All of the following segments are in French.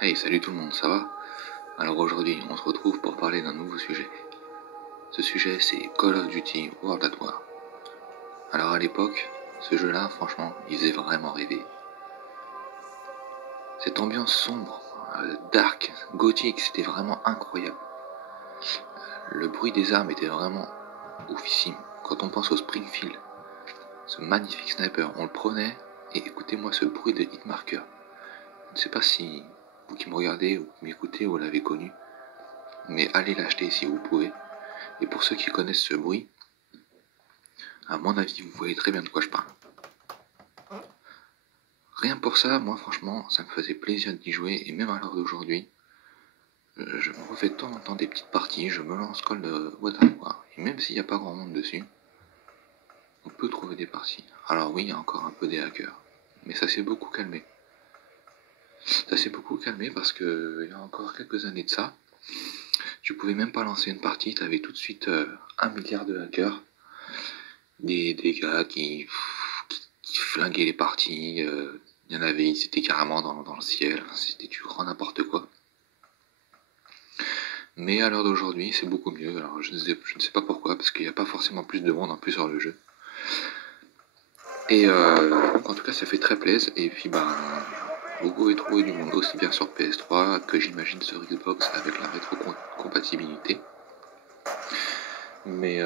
Hey, salut tout le monde, ça va? Alors aujourd'hui, on se retrouve pour parler d'un nouveau sujet. Ce sujet, c'est Call of Duty World at War. Alors à l'époque, ce jeu-là, franchement, il faisait vraiment rêver. Cette ambiance sombre, dark, gothique, c'était vraiment incroyable. Le bruit des armes était vraiment oufissime. Quand on pense au Springfield, ce magnifique sniper, on le prenait, et écoutez-moi ce bruit de hitmarker. Je ne sais pas si vous qui me regardez ou qui m'écoutez, vous l'avez connu, mais allez l'acheter si vous pouvez. Et pour ceux qui connaissent ce bruit, à mon avis, vous voyez très bien de quoi je parle. Rien pour ça, moi franchement, ça me faisait plaisir d'y jouer, et même à l'heure d'aujourd'hui, je me refais de temps en temps des petites parties, je me lance Call of War, et même s'il n'y a pas grand monde dessus, on peut trouver des parties. Alors oui, il y a encore un peu des hackers, mais ça s'est beaucoup calmé. Ça s'est beaucoup calmé parce que il y a encore quelques années de ça, tu pouvais même pas lancer une partie, t'avais tout de suite 1 milliard de hackers, des gars qui flinguaient les parties, il y en avait, ils étaient carrément dans le ciel, c'était du grand n'importe quoi. Mais à l'heure d'aujourd'hui, c'est beaucoup mieux. Alors je ne sais pas pourquoi, parce qu'il n'y a pas forcément plus de monde en plus sur le jeu. Et donc en tout cas, ça fait très plaisir. Et puis vous pouvez trouver du monde aussi bien sur PS3 que j'imagine sur Xbox avec la rétrocompatibilité. Mais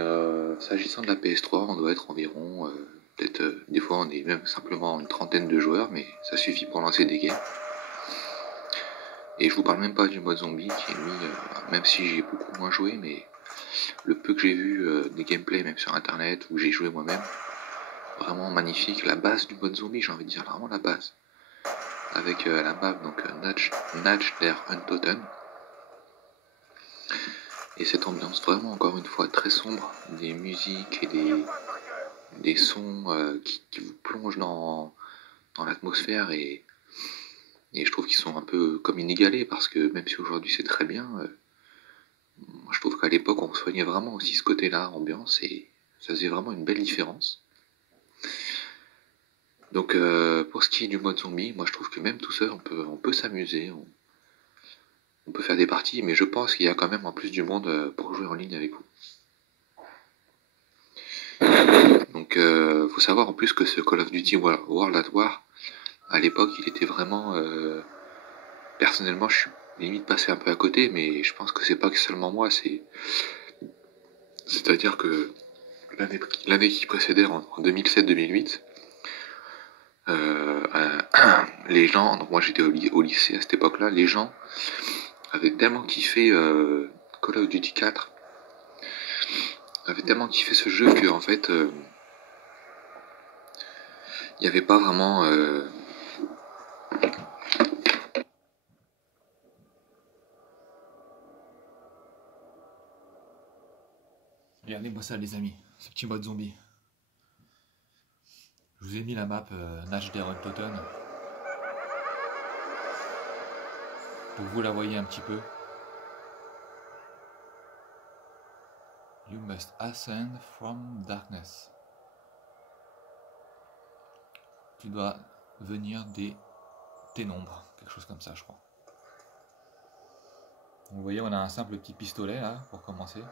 s'agissant de la PS3, on doit être environ, peut-être des fois on est même simplement une trentaine de joueurs, mais ça suffit pour lancer des games. Et je vous parle même pas du mode zombie qui est lui, même si j'ai beaucoup moins joué, mais le peu que j'ai vu des gameplays même sur internet où j'ai joué moi-même, vraiment magnifique. La base du mode zombie, j'ai envie de dire vraiment la base. Avec la map donc Natch der Untoten. Et cette ambiance vraiment encore une fois très sombre, des musiques et des sons qui vous plongent dans l'atmosphère et je trouve qu'ils sont un peu comme inégalés parce que même si aujourd'hui c'est très bien, moi je trouve qu'à l'époque on soignait vraiment aussi ce côté-là, ambiance, et ça faisait vraiment une belle différence. Donc pour ce qui est du mode zombie, moi je trouve que même tout seul on peut s'amuser, on peut faire des parties, mais je pense qu'il y a quand même en plus du monde pour jouer en ligne avec vous. Donc faut savoir en plus que ce Call of Duty World at War, à l'époque il était vraiment... personnellement je suis limite passé un peu à côté, mais je pense que c'est pas que seulement moi, c'est-à-dire que l'année qui précédait, en 2007-2008, les gens, donc moi j'étais au lycée à cette époque-là, les gens avaient tellement kiffé Call of Duty 4, avaient tellement kiffé ce jeu que en fait, il n'y avait pas vraiment... Regardez-moi ça les amis, ce petit mode zombie. Je vous ai mis la map Natch der Untoten pour que vous la voyez un petit peu. You must ascend from darkness. Tu dois venir des ténèbres, quelque chose comme ça je crois. Donc, vous voyez, on a un simple petit pistolet là pour commencer.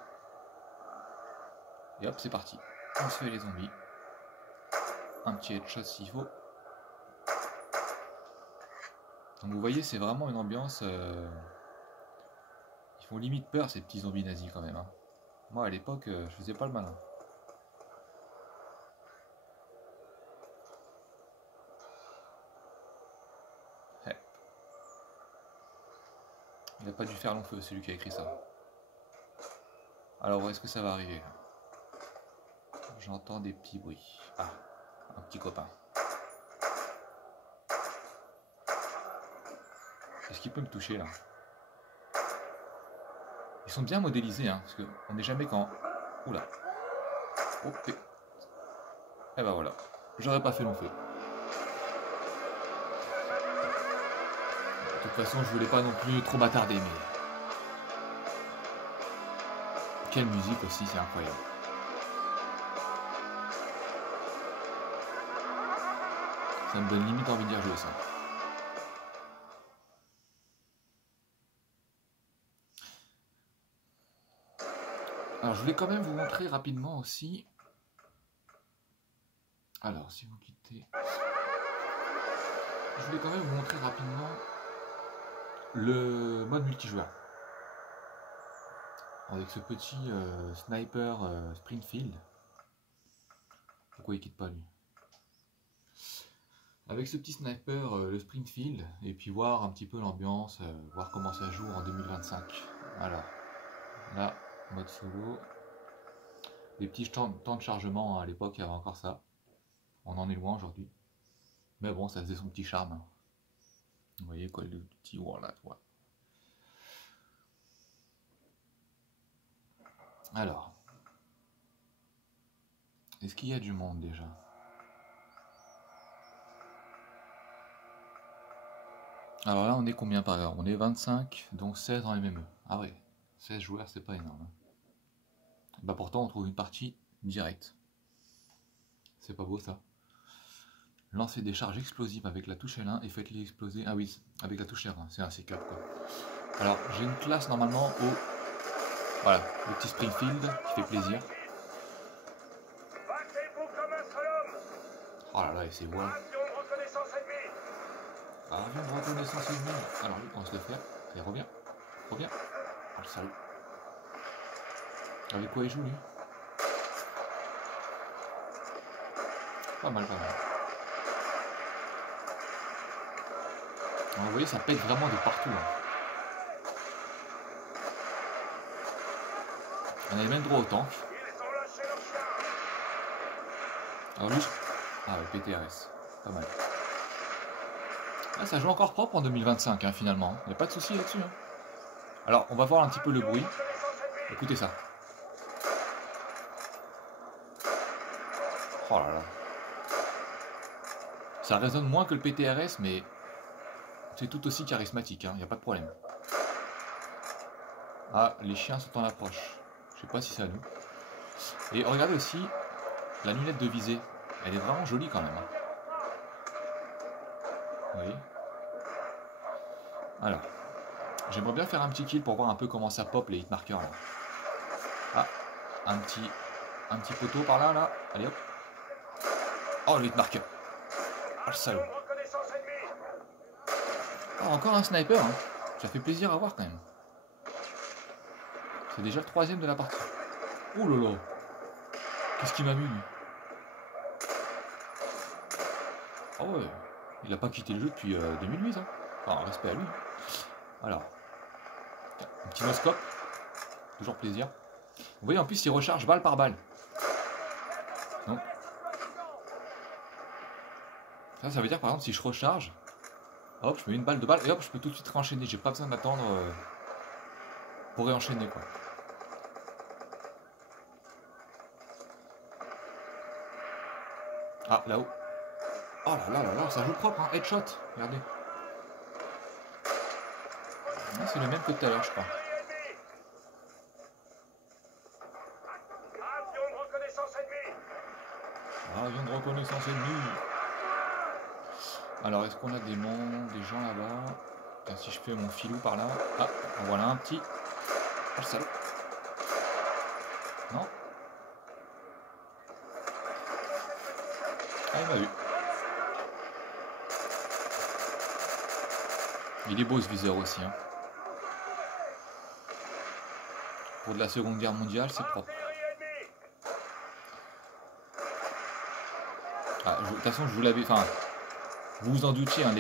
Et hop, c'est parti. On se fait les zombies. Un petit headshot s'il faut. Donc vous voyez, c'est vraiment une ambiance... Ils font limite peur ces petits zombies nazis quand même. Hein. Moi à l'époque, je faisais pas le malin. Ouais. Il n'a pas dû faire long feu, celui qui a écrit ça. Alors où est-ce que ça va arriver? J'entends des petits bruits. Ah, un petit copain. Est-ce qu'il peut me toucher là? Ils sont bien modélisés, hein, parce qu'on n'est jamais quand... Oula. Oh, et ben voilà. J'aurais pas fait long feu. De toute façon, je voulais pas non plus trop m'attarder, mais... Quelle musique aussi, c'est incroyable. Ça me donne limite envie d'y rejouer ça. Alors, je voulais quand même vous montrer rapidement aussi. Alors, si vous quittez... Je voulais quand même vous montrer rapidement le mode multijoueur. Avec ce petit sniper Springfield. Pourquoi il quitte pas lui? Avec ce petit sniper le Springfield, et puis voir un petit peu l'ambiance, voir comment ça joue en 2025. Alors, là, mode solo. Des petits temps de chargement, hein. À l'époque il y avait encore ça. On en est loin aujourd'hui. Mais bon, ça faisait son petit charme. Vous voyez quoi, le petit voilà, toi. Alors, est-ce qu'il y a du monde déjà? Alors là, on est combien par heure? On est 25, donc 16 en MME. Ah ouais, 16 joueurs, c'est pas énorme. Hein. Bah pourtant, on trouve une partie directe. C'est pas beau ça. Lancez des charges explosives avec la touche L1 et faites-les exploser. Ah oui, avec la touche R1, c'est un C4 quoi. Alors, j'ai une classe normalement au... Voilà, le petit Springfield qui fait plaisir. Oh là là, et ses voix. Avion de reconnaissance ennemie. Alors lui, on va se le faire. Allez, reviens. Reviens. Oh le salaud. Avec quoi il joue lui? Pas mal, pas mal. Alors, vous voyez, ça pète vraiment de partout. Hein. On avait même droit au tank. Alors lui, ah ouais, PTRS. Pas mal. Ah, ça joue encore propre en 2025 hein, finalement. Il n'y a pas de souci là-dessus. Hein. Alors, on va voir un petit peu le bruit. Écoutez ça. Oh là là. Ça résonne moins que le PTRS, mais c'est tout aussi charismatique, il n'y a pas de problème. Ah, les chiens sont en approche. Je sais pas si c'est à nous. Et regardez aussi la lunette de visée. Elle est vraiment jolie quand même. Hein. Vous voyez? Alors, j'aimerais bien faire un petit kill pour voir un peu comment ça pop les hitmarkers là. Ah, un petit poteau par là, là. Allez hop. Oh, le hitmarker. Oh, le salaud. Oh, encore un sniper. Hein. Ça fait plaisir à voir quand même. C'est déjà le 3e de la partie. Oh là là. Qu'est-ce qu'il m'a mis lui? Ah ouais. Il a pas quitté le jeu depuis 2008. Hein. Enfin, respect à lui. Alors. Un petit no-scope. Toujours plaisir. Vous voyez, en plus, il recharge balle par balle. Donc. Ça veut dire, par exemple, si je recharge, hop, je mets une balle de balle et hop, je peux tout de suite réenchaîner. J'ai pas besoin d'attendre pour réenchaîner, quoi. Ah, là-haut. Oh là là là là, ça joue propre, hein. Headshot. Regardez. Ah, c'est le même que tout à l'heure, je crois. Avion de reconnaissance ennemie. Alors, est-ce qu'on a des gens là-bas? Si je fais mon filou par là. Ah, voilà un petit. Oh, le salaud. Non. Ah, il m'a vu. Il est beau ce viseur aussi. Hein. Pour de la Seconde Guerre mondiale, c'est propre. Ah, de toute façon, je vous l'avais... Enfin, vous vous en doutiez, hein,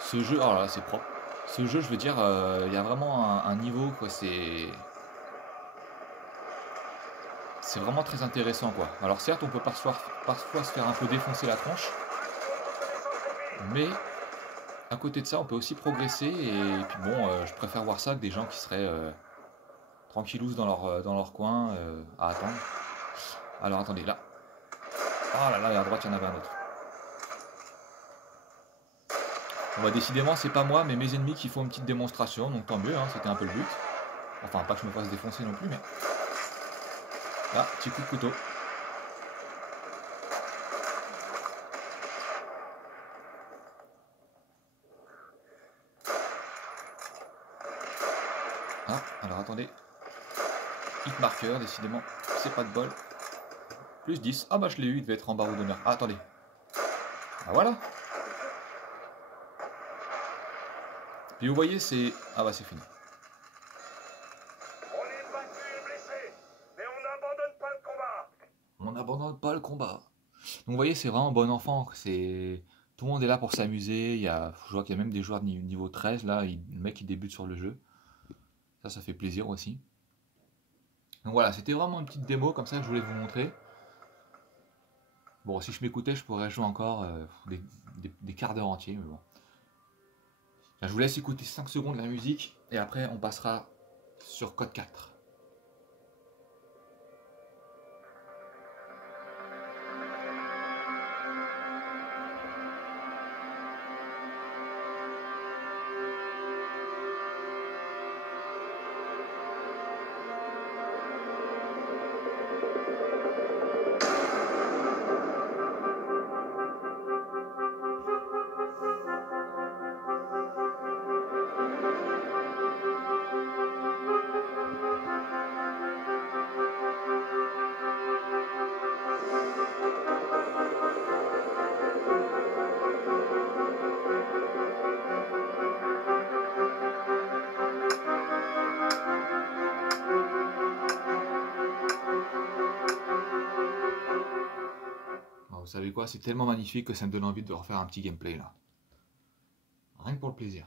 ce jeu... Oh là là, c'est propre. Ce jeu, je veux dire, il y a vraiment un niveau, quoi. C'est vraiment très intéressant, quoi. Alors certes, on peut parfois se faire un peu défoncer la tronche. Mais... à côté de ça, on peut aussi progresser. Et puis bon, je préfère voir ça que des gens qui seraient tranquillous dans leur coin à attendre. Alors attendez, là. Oh là là, et à droite, il y en avait un autre. Bon, bah, décidément, c'est pas moi, mais mes ennemis qui font une petite démonstration, donc tant mieux, hein, c'était un peu le but. Enfin, pas que je me fasse défoncer non plus, mais... Là, petit coup de couteau. Ah, alors attendez. hit marqueur, décidément, c'est pas de bol. Plus 10. Ah bah je l'ai eu, il devait être en barreau d'honneur. Ah attendez. Ah voilà. Puis vous voyez, c'est... Ah bah c'est fini. On est battu et blessé, mais on n'abandonne pas le combat. On n'abandonne pas le combat. Donc vous voyez, c'est vraiment bon enfant. C'est... Tout le monde est là pour s'amuser. Je vois qu'il y a même des joueurs de niveau 13 là. Le mec il débute sur le jeu. Ça fait plaisir aussi. Donc voilà, c'était vraiment une petite démo comme ça que je voulais vous montrer. Bon, si je m'écoutais, je pourrais jouer encore des quarts d'heure entiers, mais bon. Je vous laisse écouter 5 secondes de la musique et après on passera sur code 4. Vous savez quoi, c'est tellement magnifique que ça me donne envie de refaire un petit gameplay là. Rien que pour le plaisir.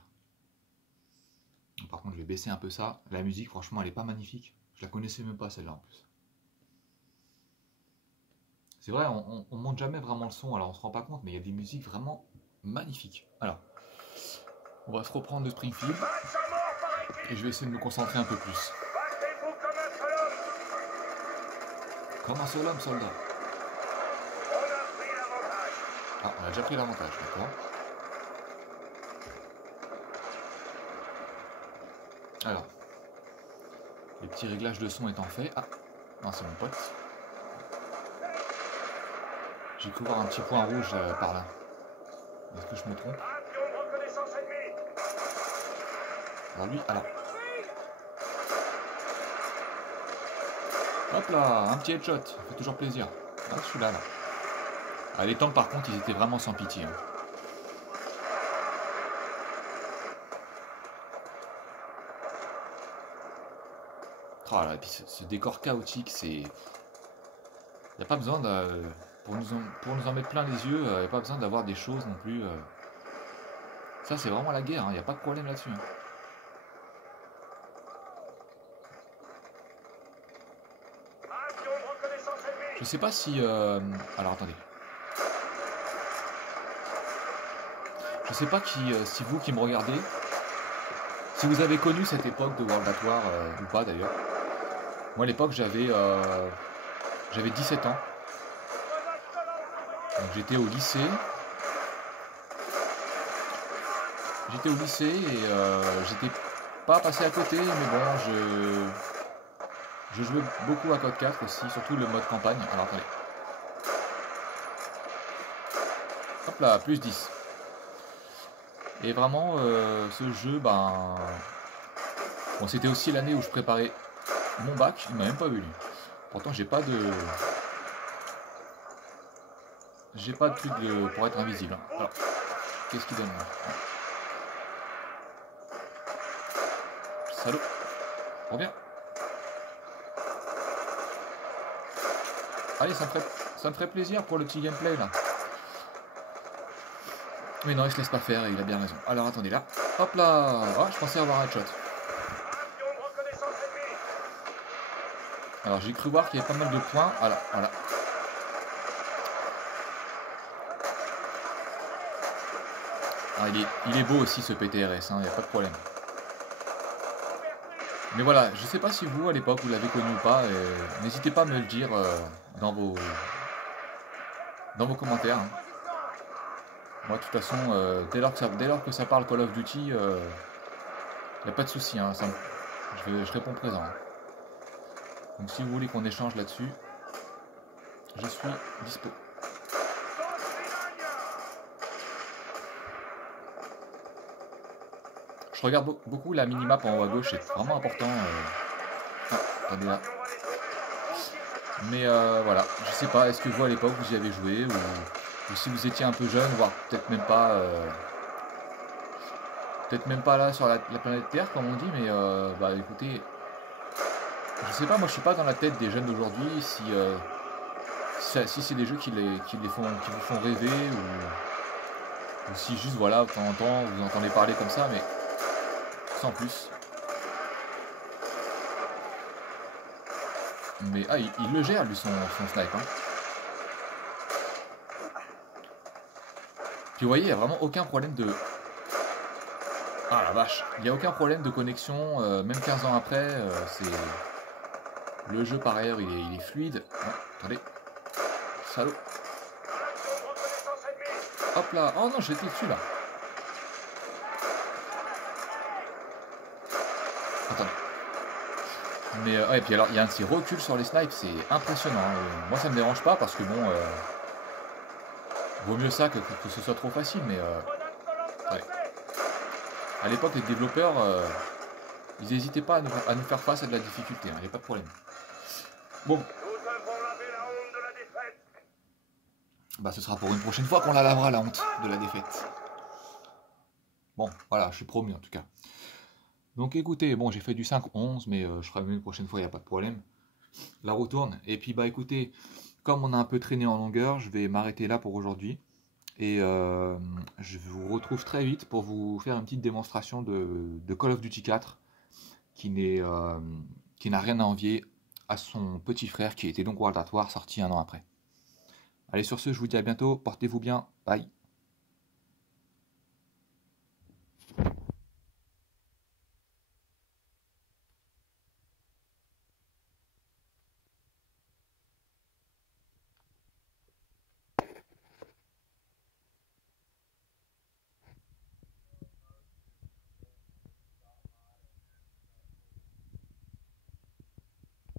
Par contre, je vais baisser un peu ça. La musique, franchement, elle est pas magnifique. Je la connaissais même pas celle-là en plus. C'est vrai, on monte jamais vraiment le son, alors on se rend pas compte, mais il y a des musiques vraiment magnifiques. Alors, on va se reprendre de Springfield et je vais essayer de me concentrer un peu plus. Battez-vous comme un seul homme. Comme un seul homme, soldat. On a pris l'avantage. Ah, on a déjà pris l'avantage, d'accord. Alors, les petits réglages de son étant faits. Ah, non, c'est mon pote. J'ai cru voir un petit point rouge par là. Est-ce que je me trompe? Avion de reconnaissance ennemie. Alors lui, alors. Hop là, un petit headshot, ça fait toujours plaisir. Ah, celui-là, là. Ah, les tanks, par contre, ils étaient vraiment sans pitié. Hein. Oh là, et puis ce décor chaotique, c'est... Il n'y a pas besoin de... Pour nous en mettre plein les yeux, il n'y a pas besoin d'avoir des choses non plus. Ça, c'est vraiment la guerre, il n'y a pas de problème là-dessus. Hein. Avion de reconnaissance ennemie. Je sais pas si... Alors, attendez. Je sais pas si vous qui me regardez, si vous avez connu cette époque de World at War, ou pas d'ailleurs. Moi, à l'époque, j'avais 17 ans. Donc, j'étais au lycée. J'étais au lycée et j'étais pas passé à côté, mais bon, je jouais beaucoup à Code 4 aussi, surtout le mode campagne. Alors, attendez. Hop là, plus 10. Et vraiment, ce jeu, ben... Bon, c'était aussi l'année où je préparais mon bac, il m'a même pas vu lui. Pourtant, j'ai pas de truc pour être invisible. Hein. Alors, qu'est-ce qu'il donne là? Salaud. Reviens. Allez, ça me ferait plaisir pour le petit gameplay là. Mais non, il se laisse pas faire et il a bien raison. Alors attendez là. Hop là. Oh, je pensais avoir un headshot. Alors j'ai cru voir qu'il y avait pas mal de points. Voilà, voilà. Ah, il est beau aussi ce PTRS, hein, il n'y a pas de problème. Mais voilà, je sais pas si vous à l'époque vous l'avez connu ou pas, n'hésitez pas à me le dire dans vos commentaires. Hein. Moi de toute façon, dès lors que ça parle Call of Duty, il n'y a pas de souci, hein, je réponds présent. Hein. Donc si vous voulez qu'on échange là-dessus, je suis dispo. Je regarde beaucoup la minimap en haut à gauche, c'est vraiment important. Ah, attendez là. Mais voilà, je sais pas, est-ce que vous à l'époque vous y avez joué ou si vous étiez un peu jeune, voire peut-être même pas là sur la planète Terre comme on dit, mais bah écoutez, je sais pas, moi je suis pas dans la tête des jeunes d'aujourd'hui si c'est des jeux qui vous font rêver ou si juste voilà de temps en temps vous entendez parler comme ça, mais sans plus. Mais ah, il le gère lui son snipe. Hein. Puis vous voyez, il n'y a vraiment aucun problème de... Ah la vache, il n'y a aucun problème de connexion, même 15 ans après, c'est... Le jeu par ailleurs il est fluide. Oh, attendez. Salaud. Hop là. Oh non, j'étais dessus là. Attendez. Mais ouais, et puis alors il y a un petit recul sur les snipes, c'est impressionnant. Moi ça me dérange pas parce que bon, vaut mieux ça que ce soit trop facile, mais ouais. À l'époque les développeurs, ils n'hésitaient pas à nous faire face à de la difficulté, il n'y a pas de problème. Bon. Bah ce sera pour une prochaine fois qu'on la lavera la honte de la défaite. Bon, voilà, je suis promis en tout cas. Donc écoutez, bon j'ai fait du 5-11, mais je ferai mieux une prochaine fois, il n'y a pas de problème. La roue tourne. Et puis bah écoutez, comme on a un peu traîné en longueur, je vais m'arrêter là pour aujourd'hui. Et je vous retrouve très vite pour vous faire une petite démonstration de Call of Duty 4 qui n'a rien à envier à son petit frère qui était donc World at War sorti un an après. Allez sur ce, je vous dis à bientôt, portez-vous bien, bye.